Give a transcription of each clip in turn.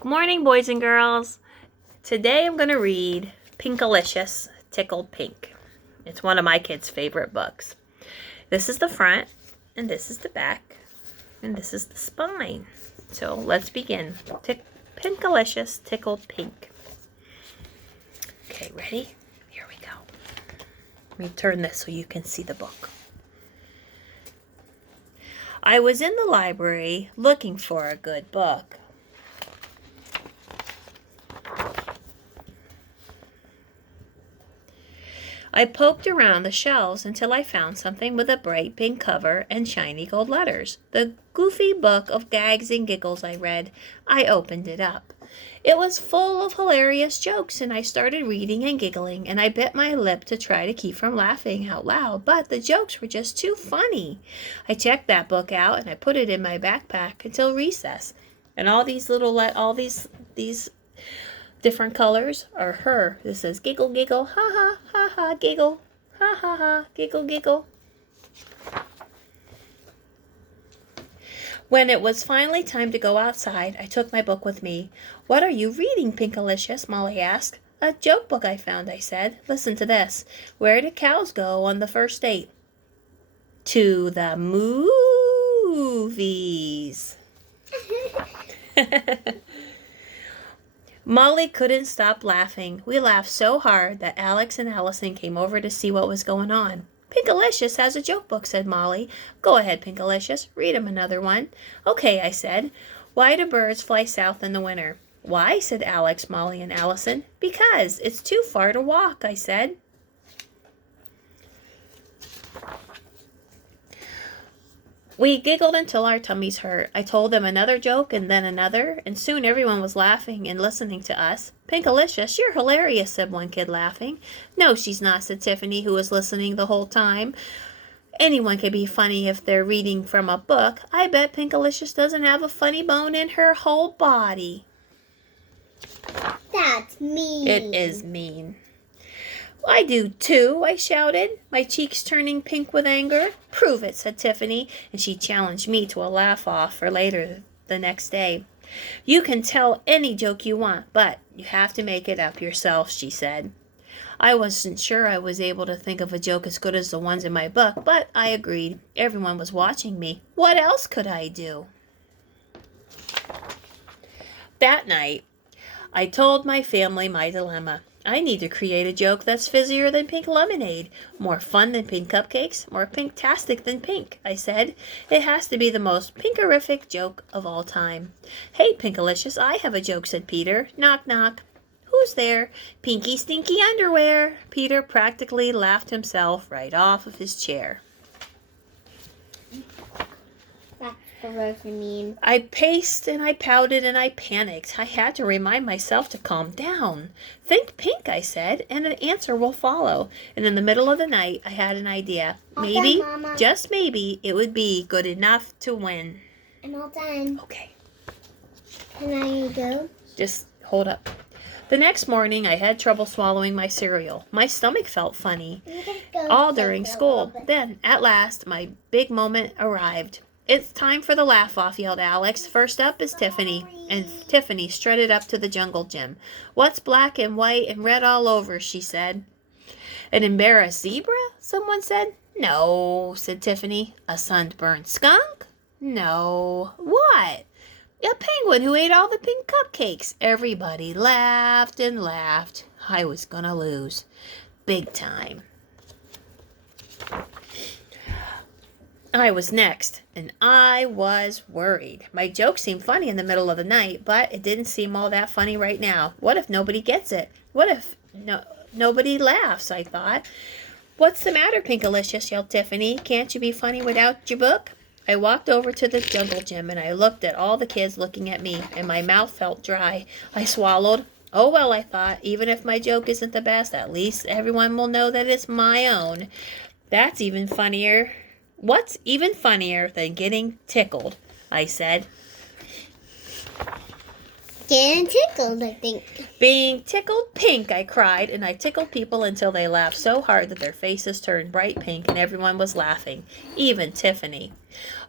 Good morning, boys and girls. Today I'm going to read Pickalucious, Tickled Pink. It's one of my kids' favorite books. This is the front, and this is the back, and this is the spine. So let's begin. Pickalucious, Tickled Pink. Okay, ready? Here we go. Let me turn this so you can see the book. I was in the library looking for a good book. I poked around the shelves until I found something with a bright pink cover and shiny gold letters. The goofy book of gags and giggles, I read. I opened it up. It was full of hilarious jokes, and I started reading and giggling, and I bit my lip to try to keep from laughing out loud, but the jokes were just too funny. I checked that book out, and I put it in my backpack until recess. And all these different colors are her. This says giggle, giggle, ha ha, ha ha, giggle, ha ha ha, giggle, giggle. When it was finally time to go outside, I took my book with me. What are you reading, Pickalucious? Molly asked. A joke book I found, I said. Listen to this. Where did cows go on the first date? To the movies. Molly couldn't stop laughing. We laughed so hard that Alex and Allison came over to see what was going on. Pickalucious has a joke book, said Molly. Go ahead, Pickalucious. Read him another one. Okay, I said. Why do birds fly south in the winter? Why, said Alex, Molly, and Allison. Because it's too far to walk, I said. We giggled until our tummies hurt. I told them another joke and then another, and soon everyone was laughing and listening to us. Pickalucious, you're hilarious, said one kid, laughing. No, she's not, said Tiffany, who was listening the whole time. Anyone can be funny if they're reading from a book. I bet Pickalucious doesn't have a funny bone in her whole body. That's mean. It is mean. I do too, I shouted, my cheeks turning pink with anger. Prove it, said Tiffany, and she challenged me to a laugh-off for later the next day. You can tell any joke you want, but you have to make it up yourself, she said. I wasn't sure I was able to think of a joke as good as the ones in my book, but I agreed. Everyone was watching me. What else could I do? That night, I told my family my dilemma. I need to create a joke that's fizzier than pink lemonade, more fun than pink cupcakes, more pink-tastic than pink, I said. It has to be the most pinkerific joke of all time. Hey, Pickalucious, I have a joke, said Peter. Knock, knock. Who's there? Pinky Stinky Underwear. Peter practically laughed himself right off of his chair. That's mean. I paced and I pouted and I panicked. I had to remind myself to calm down. Think pink, I said, and an answer will follow. And in the middle of the night, I had an idea. Maybe, Mama. just maybe, it would be good enough to win. I'm all done. Okay, Can I go? just hold up. The next morning, I had trouble swallowing my cereal. My stomach felt funny, all during school. Then, at last, my big moment arrived. It's time for the laugh-off, yelled Alex. First up is Tiffany. And Tiffany strutted up to the jungle gym. What's black and white and red all over, she said. An embarrassed zebra? Someone said. No, said Tiffany. A sunburned skunk? No. What? A penguin who ate all the pink cupcakes. Everybody laughed and laughed. I was gonna lose. Big time. I was next, and I was worried. My joke seemed funny in the middle of the night, but it didn't seem all that funny right now. What if nobody gets it? What if nobody laughs, I thought. What's the matter, Pickalucious, yelled Tiffany. Can't you be funny without your book? I walked over to the jungle gym, and I looked at all the kids looking at me, and my mouth felt dry. I swallowed. Oh, well, I thought, even if my joke isn't the best, at least everyone will know that it's my own. That's even funnier. What's even funnier than getting tickled? I said. getting tickled, I think. Being tickled pink, I cried, and I tickled people until they laughed so hard that their faces turned bright pink and everyone was laughing, even Tiffany.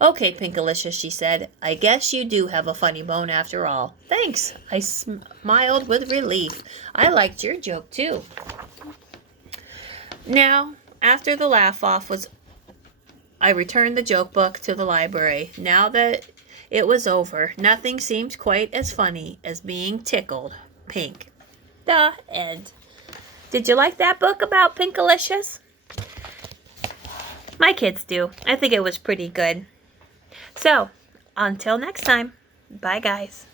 Okay, Pickalucious, she said, I guess you do have a funny bone after all. Thanks, I smiled with relief. I liked your joke too. Now, after the laugh-off I returned the joke book to the library. Now that it was over, nothing seemed quite as funny as being tickled pink. The end. Did you like that book about Pickalucious? My kids do. I think it was pretty good. So, until next time, bye guys.